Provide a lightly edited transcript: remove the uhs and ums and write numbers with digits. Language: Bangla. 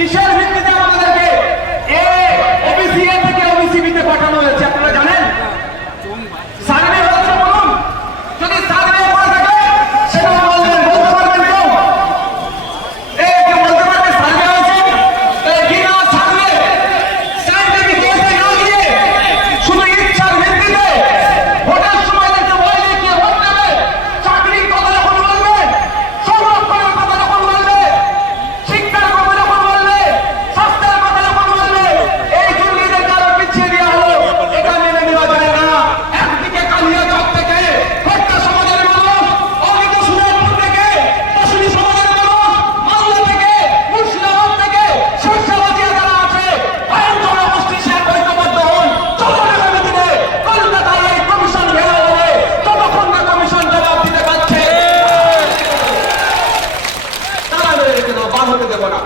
কিসের ভিত্তিতে আমাদেরকে ওবিসি এ থেকে ওবিসি বি তে পাঠানো হয়েছে আপনারা জানেন? সার্ভে হচ্ছে বলুন, যদি সার্ভে করে থাকে সেটা বলবেন, বলতে পারবেন কেউ? কেউ বলতে পারবে সার্ভে হয়েছে? বিনা সার্ভে সাইন্টিফিক এসে না দিয়ে শুধু ইচ্ছার ভিত্তিতে ভোটের সময় দেখে বললে কে ভোট দেবে, চাকরির কথা যখন বলবে, সংরক্ষণের কথা যখন বলবে, শিক্ষার কথা যখন বলবে, স্বাস্থ্যের কথা যখন বলবে, এই দুর্নীতির কারণ পিছিয়ে দেওয়া হলো, এটা মেনে নেওয়া যায় না। একদিকে কালিয়াচক থেকে ভোক্তা সমাজের মানুষ, অবৈধ সুরেরপুর থেকে পশুনি সমাজের মানুষ, মালদা থেকে, মুর্শিদাবাদ থেকে, সরষেবাজিয়া যারা আছে, আইন জনগোষ্ঠী সে ঐক্যবদ্ধ হন। চলমান দিনে কলকাতায় এই কমিশন ঘেরা হবে, ততক্ষণ না কমিশন জবাব দিতে পারছে, তারা মেনে রেখে দেবো, বার হতে দেবো না।